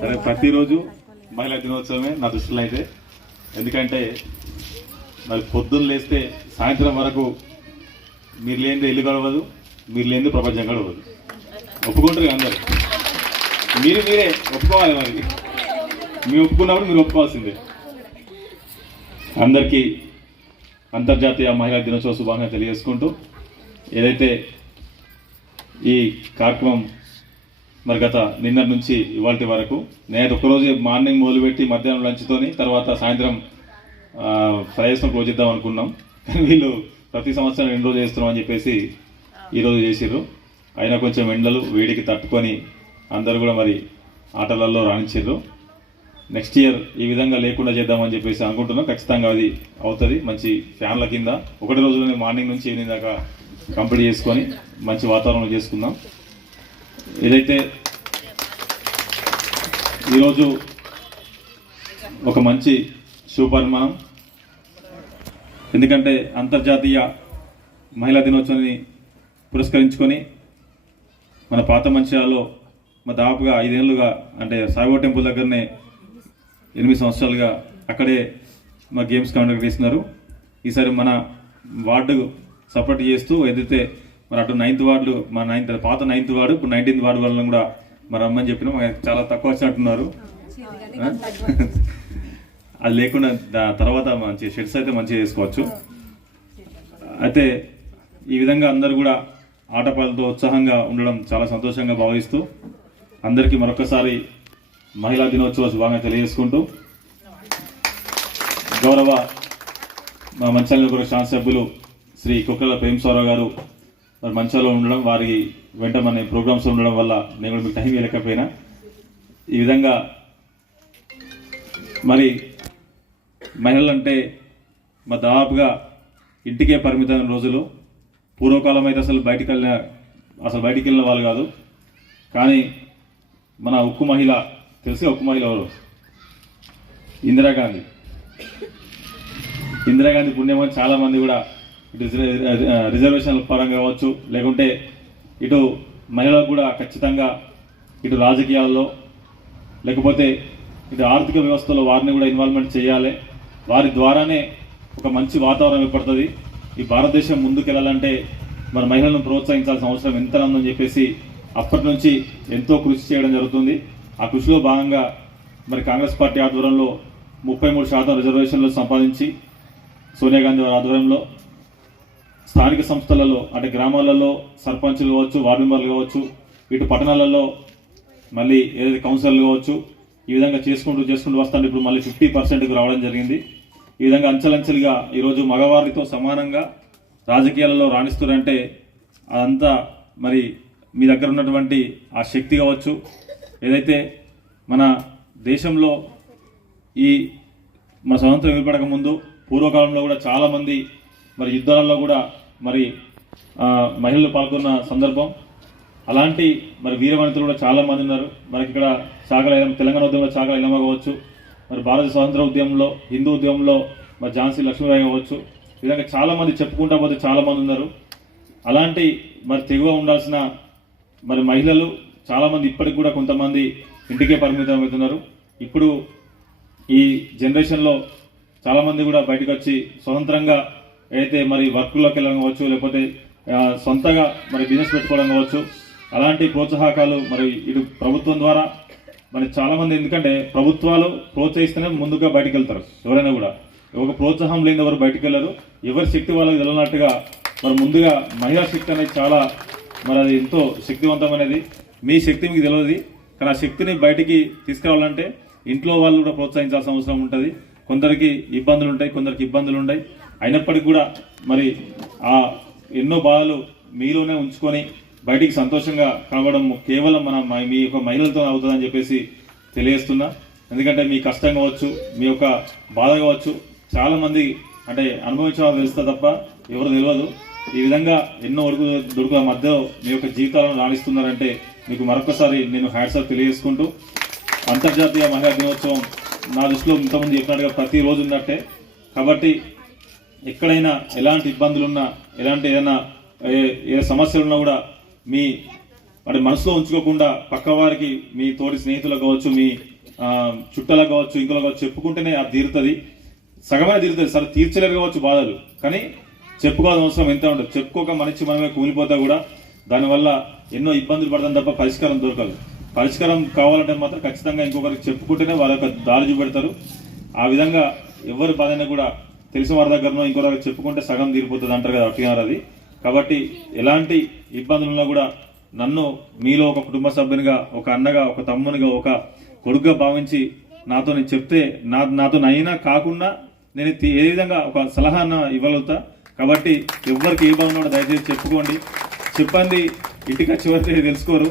సరే, ప్రతిరోజు మహిళా దినోత్సవమే నా దృష్టిలో అయితే. ఎందుకంటే మరి పొద్దున్న లేస్తే సాయంత్రం వరకు మీరు లేనిదే ఇల్లు గడవదు, మీరు లేనిదే ప్రపంచం గడవదు. ఒప్పుకుంటారు అందరు, మీరే ఒప్పుకోవాలి. మరి మీరు ఒప్పుకున్నప్పుడు మీరు ఒప్పుకోవాల్సిందే. అందరికీ అంతర్జాతీయ మహిళా దినోత్సవ శుభాకాంక్షలు తెలియజేసుకుంటూ, ఏదైతే ఈ కార్యక్రమం మరి గత నిన్నటి నుంచి ఇవాళ వరకు నేను ఒక్కరోజు మార్నింగ్ మొదలుపెట్టి మధ్యాహ్నం లంచ్తోని తర్వాత సాయంత్రం ఫ్రైస్తో క్లోజ్ చేద్దాం అనుకున్నాం. కానీ వీళ్ళు ప్రతి సంవత్సరం 2 రోజులు చేస్తున్నాం అని చెప్పేసి ఈరోజు చేసిర్రు. అయినా కొంచెం ఎండలు వేడికి తట్టుకొని అందరూ కూడా మరి ఆటలలో రాణించారు. నెక్స్ట్ ఇయర్ ఈ విధంగా లేకుండా చేద్దామని చెప్పేసి అనుకుంటున్నాం. ఖచ్చితంగా అది అవుతుంది. మంచి ఫ్యాన్ల కింద ఒకటి రోజులోనే మార్నింగ్ నుంచి ఈవినింగ్ దాకా కంప్లీట్ చేసుకొని మంచి వాతావరణం చేసుకుందాం. ఏదైతే ఈరోజు ఒక మంచి శుభపరిమాణం. ఎందుకంటే అంతర్జాతీయ మహిళా దినోత్సవాన్ని పురస్కరించుకొని మన పాత మంచిర్యాలలో దాదాపుగా 5 ఏళ్ళుగా, అంటే సాయిబాబా టెంపుల్ దగ్గరనే 8 సంవత్సరాలుగా అక్కడే మా గేమ్స్ కండక్ట్ చేస్తున్నారు. ఈసారి మన వార్డు సపోర్ట్ చేస్తూ ఏదైతే మరి అటు 9th వార్డు, మన పాత 9th వార్డు, ఇప్పుడు 19th వార్డు వాళ్ళని కూడా మరి రమ్మని చెప్పినా చాలా తక్కువ వచ్చినట్టున్నారు. అది లేకుండా తర్వాత మంచి షెడ్స్ అయితే మంచిగా చేసుకోవచ్చు. అయితే ఈ విధంగా అందరూ కూడా ఆటపాలతో ఉత్సాహంగా ఉండడం చాలా సంతోషంగా భావిస్తూ అందరికీ మరొకసారి మహిళా దినోత్సవ శుభాకాంక్షలు తెలియజేసుకుంటూ, గౌరవ మా మంచాల శాసనసభ్యులు శ్రీ కుక్కల ప్రేమస్వరరావు గారు మరి మంచాలో ఉండడం, వారి వెంట మన ప్రోగ్రామ్స్ ఉండడం వల్ల నేను కూడా మీకు టైం ఇవ్వలేకపోయినా, ఈ విధంగా మరి మహిళలంటే మా దాదాపుగా ఇంటికే పరిమితమైన రోజులు. పూర్వకాలం అయితే అసలు బయటికి వెళ్ళిన వాళ్ళు కాదు. కానీ మన ఉక్కు మహిళ తెలిసి, ఉక్కు మహిళ ఎవరు? ఇందిరాగాంధీ పుణ్యమని చాలామంది కూడా ఇటు రిజర్వేషన్ల పరంగా కావచ్చు, లేకుంటే ఇటు మహిళలకు కూడా ఖచ్చితంగా ఇటు రాజకీయాల్లో లేకపోతే ఇటు ఆర్థిక వ్యవస్థలో వారిని కూడా ఇన్వాల్వ్మెంట్ చేయాలి. వారి ద్వారానే ఒక మంచి వాతావరణం ఏర్పడుతుంది. ఈ భారతదేశం ముందుకెళ్ళాలంటే మన మహిళలను ప్రోత్సహించాల్సిన అవసరం ఎంత ఉందని చెప్పేసి అప్పటి నుంచి ఎంతో కృషి చేయడం జరుగుతుంది. ఆ కృషిలో భాగంగా మరి కాంగ్రెస్ పార్టీ ఆధ్వర్యంలో 33% రిజర్వేషన్లు సంపాదించి, సోనియా గాంధీ వారి ఆధ్వర్యంలో స్థానిక సంస్థలలో అంటే గ్రామాలలో సర్పంచులు కావచ్చు, వార్డు మెంబర్లు కావచ్చు, ఇటు పట్టణాలలో మళ్ళీ ఏదైతే కౌన్సిలర్లు కావచ్చు, ఈ విధంగా చేసుకుంటూ వస్తాను. ఇప్పుడు మళ్ళీ 50%కు రావడం జరిగింది. ఈ విధంగా అంచెలంచెలుగా ఈరోజు మగవారితో సమానంగా రాజకీయాలలో రాణిస్తున్నారంటే అదంతా మరి మీ దగ్గర ఉన్నటువంటి ఆ శక్తి కావచ్చు. ఏదైతే మన దేశంలో మన స్వతంత్రం ఏర్పడక ముందు పూర్వకాలంలో కూడా చాలామంది మరి యుద్ధాలలో కూడా మరి మహిళలు పాల్గొన్న సందర్భం. అలాంటి మరి వీరవనితలు కూడా చాలామంది ఉన్నారు. మనకి ఇక్కడ తెలంగాణ ఉద్యమంలో చాకల ఇలమ్మ కావచ్చు, మరి భారత స్వాతంత్ర ఉద్యమంలో, హిందూ ఉద్యమంలో మరి ఝాన్సీ లక్ష్మీబాయి కావచ్చు. ఈ విధంగా చాలామంది చెప్పుకుంటా పోతే చాలామంది ఉన్నారు. అలాంటి మరి తెగువ ఉండాల్సిన మరి మహిళలు చాలామంది ఇప్పటికి కూడా కొంతమంది ఇంటికే పరిమితం అవుతున్నారు. ఇప్పుడు ఈ జనరేషన్లో చాలామంది కూడా బయటకు వచ్చి స్వతంత్రంగా అయితే మరి వర్క్లోకి వెళ్ళడం కావచ్చు, లేకపోతే సొంతగా మరి బిజినెస్ పెట్టుకోవడం కావచ్చు. అలాంటి ప్రోత్సాహకాలు మరి ఇటు ప్రభుత్వం ద్వారా మరి చాలామంది, ఎందుకంటే ప్రభుత్వాలు ప్రోత్సహిస్తేనే ముందుగా బయటకు వెళ్తారు. ఎవరైనా కూడా ఒక ప్రోత్సాహం లేని ఎవరు బయటకు వెళ్ళరు. ఎవరి శక్తి వాళ్ళకి తెలియనట్టుగా మరి ముందుగా మహిళా శక్తి అనేది చాలా మరి అది ఎంతో శక్తివంతమైనది. మీ శక్తి మీకు తెలియదు, కానీ ఆ శక్తిని బయటికి తీసుకురావాలంటే ఇంట్లో వాళ్ళు కూడా ప్రోత్సహించాల్సిన అవసరం ఉంటుంది. కొందరికి ఇబ్బందులు ఉంటాయి, కొందరికి ఇబ్బందులు ఉన్నాయి. అయినప్పటికీ కూడా మరి ఆ ఎన్నో బాధలు మీలోనే ఉంచుకొని బయటికి సంతోషంగా కనబడడం కేవలం మీ యొక్క మహిళలతో అవుతుందని చెప్పేసి తెలియజేస్తున్నా. ఎందుకంటే మీ కష్టం కావచ్చు, మీ యొక్క బాధ కావచ్చు, చాలామంది అంటే అనుభవించిన వాళ్ళు తెలుస్తా తప్ప ఎవరు తెలియదు. ఈ విధంగా ఎన్నో దొరుకుల మధ్య మీ యొక్క జీవితాలను రాణిస్తున్నారంటే మీకు మరొకసారి నేను హ్యాట్సాప్ తెలియజేసుకుంటూ, అంతర్జాతీయ మహిళా దినోత్సవం నా దృష్టిలో ఇంతకుముందు చెప్పినట్టుగా ప్రతిరోజు ఉన్నట్టే. కాబట్టి ఎక్కడైనా ఎలాంటి ఇబ్బందులున్నా, ఎలాంటి ఏదైనా ఏ సమస్యలున్నా కూడా మీ అంటే మనసులో ఉంచుకోకుండా పక్క వారికి, మీ తోటి స్నేహితులకు కావచ్చు, మీ చుట్టాలకు కావచ్చు, ఇంకోలో కావచ్చు చెప్పుకుంటేనే అది తీరుతుంది. సగమే తీరుతుంది, సరే తీర్చలేరు కావచ్చు బాధలు, కానీ చెప్పుకోవాల్సిన అవసరం ఎంత ఉండదు. చెప్పుకోక మనిషి మనమే కూలిపోతా కూడా దానివల్ల ఎన్నో ఇబ్బందులు పడతాం తప్ప పరిష్కారం దొరకదు. పరిష్కారం కావాలంటే మాత్రం ఖచ్చితంగా ఇంకొకరికి చెప్పుకుంటేనే వాళ్ళకి దారి చూపెడతారు. ఆ విధంగా ఎవరి బాధైనా కూడా తెలిసిన వారి దగ్గరనో ఇంకో దగ్గర చెప్పుకుంటే సగం తీరిపోతుంది అంటారు కదా, అట్టినారు అది. కాబట్టి ఎలాంటి ఇబ్బందులున్నా కూడా నన్ను మీలో ఒక కుటుంబ సభ్యునిగా, ఒక అన్నగా, ఒక తమ్మునిగా, ఒక కొడుకుగా భావించి నాతో నేను చెప్తే నాతో అయినా కాకుండా నేను ఏ విధంగా ఒక సలహా ఇవ్వగలుగుతా. కాబట్టి ఎవరికి ఏ బాగున్నా కూడా దయచేసి చెప్పుకోండి. చెప్పండి, ఇంటికి వచ్చే వరకు తెలుసుకోరు.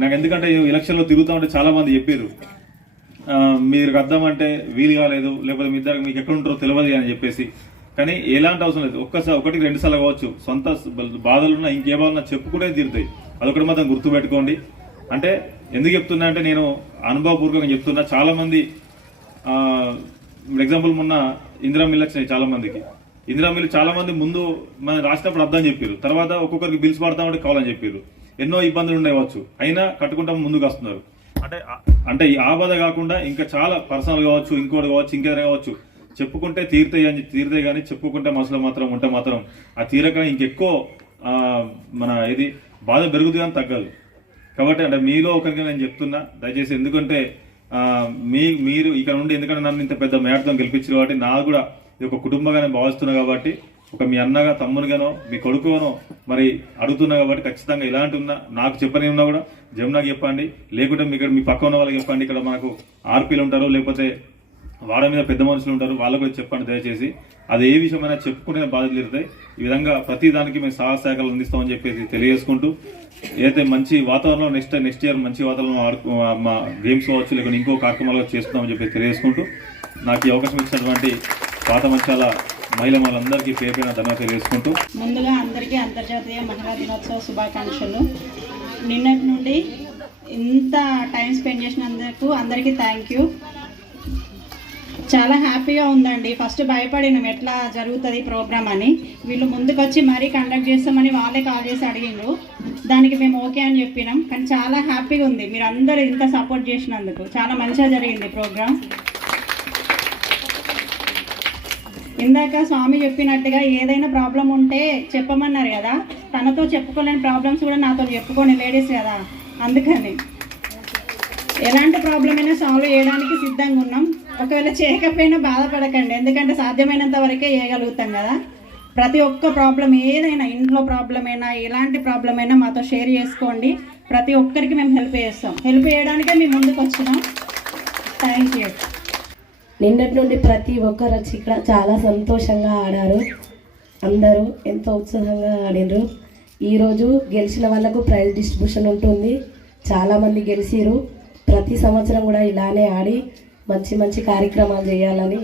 నాకు ఎందుకంటే ఎలక్షన్లో తిరుగుతా ఉంటే చాలా మంది చెప్పారు, మీరు అర్థం అంటే వీలు కాలేదు, లేకపోతే మీ ఇద్దరు మీకు ఎక్కడ ఉంటారో తెలియదు అని చెప్పేసి. కానీ ఎలాంటి అవసరం లేదు, ఒకటి 2 సార్లు కావచ్చు, సొంత బాధలున్నా ఇంకే బాధలున్నా చెప్పుకుంటే తీరుతాయి. అదొకటి మాత్రం గుర్తుపెట్టుకోండి. అంటే ఎందుకు చెప్తున్నా అంటే నేను అనుభవపూర్వకంగా చెప్తున్నా. చాలా మంది ఎగ్జాంపుల్ మొన్న ఇందిరా మిల్ వచ్చినాయి, చాలా మందికి ఇందిరా మిల్ చాలా మంది ముందు మనం రాసినప్పుడు అర్థం చెప్పారు, తర్వాత ఒక్కొక్కరికి బిల్స్ పడతామంటే కావాలని చెప్పారు. ఎన్నో ఇబ్బందులు ఉండేవచ్చు, అయినా కట్టుకుంటాం ముందుకు వస్తున్నారు. అంటే ఆ బాధ కాకుండా ఇంకా చాలా పర్సనల్ కావచ్చు, ఇంకోటి కావచ్చు, ఇంకేదైనా కావచ్చు, చెప్పుకుంటే తీరుతాయి కానీ చెప్పుకుంటే మనసులో మాత్రం ఉంటే మాత్రం ఆ తీరక ఇంకెక్కువ మన ఇది బాధ పెరుగుతుంది కానీ తగ్గదు. కాబట్టి అంటే మీలో ఒకరికి నేను చెప్తున్నా దయచేసి, ఎందుకంటే మీరు ఇక్కడ నుండి, ఎందుకంటే నన్ను ఇంత పెద్ద మేడతో గెలిపించారు కాబట్టి నాకు కూడా ఇది ఒక కుటుంబంగా నేను భావిస్తున్నా. కాబట్టి ఒక మీ అన్నగా, తమ్మునిగానో, మీ కొడుకుగానో మరి అడుగుతున్నా. కాబట్టి ఖచ్చితంగా ఇలాంటి ఉన్నా నాకు చెప్పని ఉన్నా కూడా జమునాకి చెప్పండి, లేకుంటే మీ పక్క ఉన్న వాళ్ళకి చెప్పండి. ఇక్కడ మనకు ఆర్పీలు ఉంటారు, లేకపోతే వాడ మీద పెద్ద మనుషులు ఉంటారు, వాళ్ళకు కూడా చెప్పండి దయచేసి. అది ఏ విషయమైనా చెప్పుకుంటే బాధలు తీరుతాయి. ఈ విధంగా ప్రతి దానికి మేము సహాయశాఖలు అందిస్తామని చెప్పేసి తెలియజేసుకుంటూ, ఏదైతే మంచి వాతావరణంలో నెక్స్ట్ ఇయర్ మంచి వాతావరణంలో మా గేమ్స్ కావచ్చు, లేకుంటే ఇంకో కార్యక్రమాలు చేస్తున్నామని చెప్పి తెలియజేసుకుంటూ, నాకు ఈ అవకాశం ఇచ్చినటువంటి పాత మంచాల మహిళలందరికీ పేరు ధన్యవాదాలు తెలియజేసుకుంటూ, ముందుగా అందరికీ అంతర్జాతీయ మహిళా దినోత్సవ శుభాకాంక్షలు. నిన్నటి నుండి ఇంత టైం స్పెండ్ చేసినందుకు అందరికీ థ్యాంక్ యూ. చాలా హ్యాపీగా ఉందండి. ఫస్ట్ భయపడినాం ఎట్లా జరుగుతుంది ప్రోగ్రామ్ అని. వీళ్ళు ముందుకొచ్చి మరీ కండక్ట్ చేస్తామని వాళ్ళే కాల్ చేసి అడిగిండ్రు. దానికి మేము ఓకే అని చెప్పినాం. కానీ చాలా హ్యాపీగా ఉంది, మీరు అందరూ ఇంత సపోర్ట్ చేసినందుకు. చాలా మంచిగా జరిగింది ప్రోగ్రామ్. ఇందాక స్వామి చెప్పినట్టుగా ఏదైనా ప్రాబ్లం ఉంటే చెప్పమన్నారు కదా, తనతో చెప్పుకోలేని ప్రాబ్లమ్స్ కూడా నాతో చెప్పుకోండి, లేడీస్ కదా. అందుకని ఎలాంటి ప్రాబ్లం అయినా సాల్వ్ చేయడానికి సిద్ధంగా ఉన్నాం. ఒకవేళ చేయకపోయినా బాధపడకండి, ఎందుకంటే సాధ్యమైనంత వరకే చేయగలుగుతాం కదా. ప్రతి ఒక్క ప్రాబ్లం, ఏదైనా ఇంట్లో ప్రాబ్లం అయినా, ఎలాంటి ప్రాబ్లం అయినా మాతో షేర్ చేసుకోండి. ప్రతి ఒక్కరికి మేము హెల్ప్ చేస్తాం. హెల్ప్ చేయడానికే మేము ముందుకు వచ్చినాం. Thank you. నిన్నటి నుండి ప్రతి ఒక్కరు వచ్చి ఇక్కడ చాలా సంతోషంగా ఆడారు. అందరూ ఎంతో ఉత్సాహంగా ఆడినారు. ఈరోజు గెలిచిన వాళ్ళకు ప్రైజ్ డిస్ట్రిబ్యూషన్ ఉంటుంది. చాలామంది గెలిచిరు. ప్రతి సంవత్సరం కూడా ఇలానే ఆడి మంచి మంచి కార్యక్రమాలు చేయాలని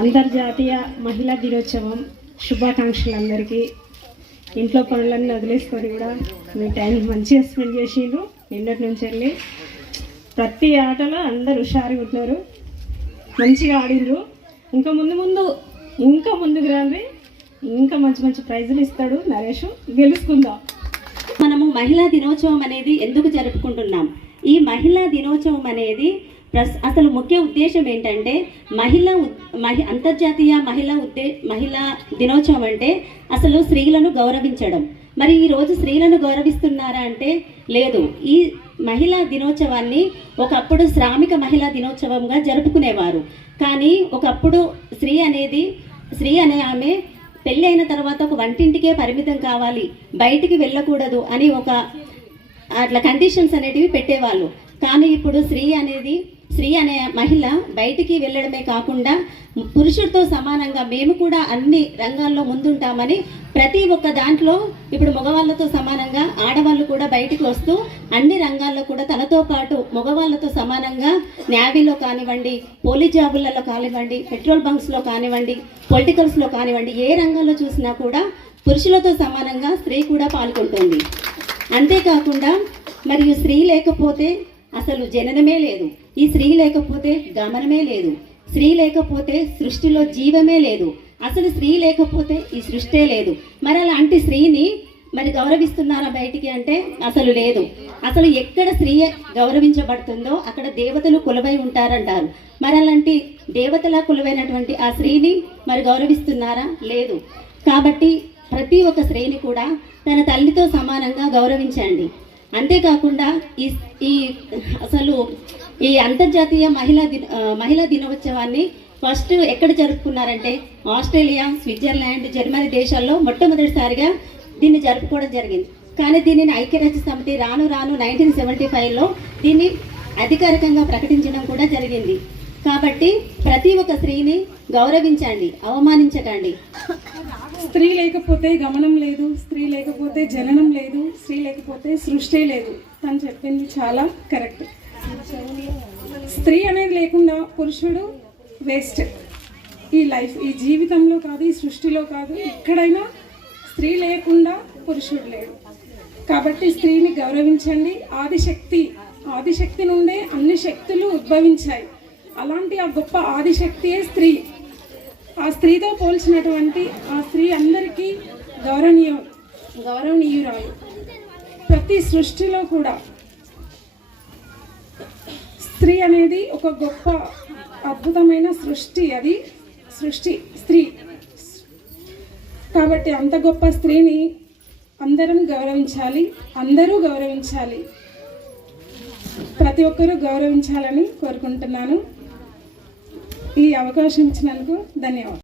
అంతర్జాతీయ మహిళా దినోత్సవం శుభాకాంక్షలు అందరికీ. ఇంట్లో పనులన్నీ వదిలేసుకొని కూడా మీ టైం మంచిగా స్పెండ్ చేసిండ్రు. నిన్నటి నుంచి వెళ్ళి ప్రతి ఆటలో అందరు హుషారుగా ఉన్నారు, మంచిగా ఆడిండ్రు. ఇంకా ముందుకు రండి, ఇంకా మంచి మంచి ప్రైజులు ఇస్తాడు నరేష్, గెలుచుకుందాం. మనము మహిళా దినోత్సవం అనేది ఎందుకు జరుపుకుంటున్నాం? ఈ మహిళా దినోత్సవం అనేది అసలు ముఖ్య ఉద్దేశం ఏంటంటే అంతర్జాతీయ మహిళా దినోత్సవం అంటే అసలు స్త్రీలను గౌరవించడం. మరి ఈరోజు స్త్రీలను గౌరవిస్తున్నారా అంటే లేదు. ఈ మహిళా దినోత్సవాన్ని ఒకప్పుడు శ్రామిక మహిళా దినోత్సవంగా జరుపుకునేవారు. కానీ ఒకప్పుడు స్త్రీ అనే ఆమె పెళ్ళి అయిన తర్వాత ఒక వంటింటికే పరిమితం కావాలి, బయటికి వెళ్ళకూడదు అని అట్లా కండిషన్స్ అనేటివి పెట్టేవాళ్ళు. కానీ ఇప్పుడు స్త్రీ అనే మహిళ బయటికి వెళ్ళడమే కాకుండా పురుషుడితో సమానంగా మేము కూడా అన్ని రంగాల్లో ముందుంటామని ప్రతి ఒక్క దాంట్లో ఇప్పుడు మగవాళ్ళతో సమానంగా ఆడవాళ్ళు కూడా బయటికి వస్తూ అన్ని రంగాల్లో కూడా తనతో పాటు మగవాళ్ళతో సమానంగా నేవీలో కానివ్వండి, పోలీస్ జాబులలో కానివ్వండి, పెట్రోల్ బంక్స్లో కానివ్వండి, పొలిటికల్స్లో కానివ్వండి, ఏ రంగంలో చూసినా కూడా పురుషులతో సమానంగా స్త్రీ కూడా పాల్గొంటుంది. అంతేకాకుండా మరియు స్త్రీ లేకపోతే అసలు జననమే లేదు, ఈ స్త్రీ లేకపోతే గమనమే లేదు, స్త్రీ లేకపోతే సృష్టిలో జీవమే లేదు, అసలు స్త్రీ లేకపోతే ఈ సృష్టే లేదు. మరి అలాంటి స్త్రీని మరి గౌరవిస్తున్నారా బయటికి అంటే అసలు లేదు. అసలు ఎక్కడ స్త్రీ గౌరవించబడుతుందో అక్కడ దేవతలు కొలువై ఉంటారంటారు. మరి అలాంటి దేవతల కొలువైనటువంటి ఆ స్త్రీని మరి గౌరవిస్తున్నారా? లేదు. కాబట్టి ప్రతి ఒక్క స్త్రీని కూడా తన తల్లితో సమానంగా గౌరవించండి. అంతేకాకుండా ఈ అసలు ఈ అంతర్జాతీయ మహిళా దినోత్సవాన్ని ఫస్ట్ ఎక్కడ జరుపుకున్నారంటే ఆస్ట్రేలియా, స్విట్జర్లాండ్, జర్మనీ దేశాల్లో మొట్టమొదటిసారిగా దీన్ని జరుపుకోవడం జరిగింది. కానీ దీనిని ఐక్యరాజ్య సమితి రాను 1975లో దీన్ని అధికారికంగా ప్రకటించడం కూడా జరిగింది. కాబట్టి ప్రతి ఒక్క స్త్రీని గౌరవించండి, అవమానించకండి. స్త్రీ లేకపోతే గమనం లేదు, స్త్రీ లేకపోతే జననం లేదు, స్త్రీ లేకపోతే సృష్టి లేదు. తను చెప్పింది చాలా కరెక్ట్. స్త్రీ అనేది లేకుండా పురుషుడు వేస్ట్. ఈ లైఫ్, ఈ జీవితంలో కాదు, ఈ సృష్టిలో కాదు, ఎక్కడైనా స్త్రీ లేకుండా పురుషుడు లేడు. కాబట్టి స్త్రీని గౌరవించండి. ఆదిశక్తి నుండే అన్ని శక్తులు ఉద్భవించాయి. అలాంటి ఆ గొప్ప ఆదిశక్తియే స్త్రీ. ఆ స్త్రీతో పోల్చినటువంటి ఆ స్త్రీ అందరికీ గౌరవనీయురాలు. ప్రతి సృష్టిలో కూడా స్త్రీ అనేది ఒక గొప్ప అద్భుతమైన సృష్టి. అది స్త్రీ. కాబట్టి అంత గొప్ప స్త్రీని అందరూ గౌరవించాలి. ప్రతి ఒక్కరూ గౌరవించాలని కోరుకుంటున్నాను. ఈ అవకాశం ఇచ్చినందుకు ధన్యవాదాలు.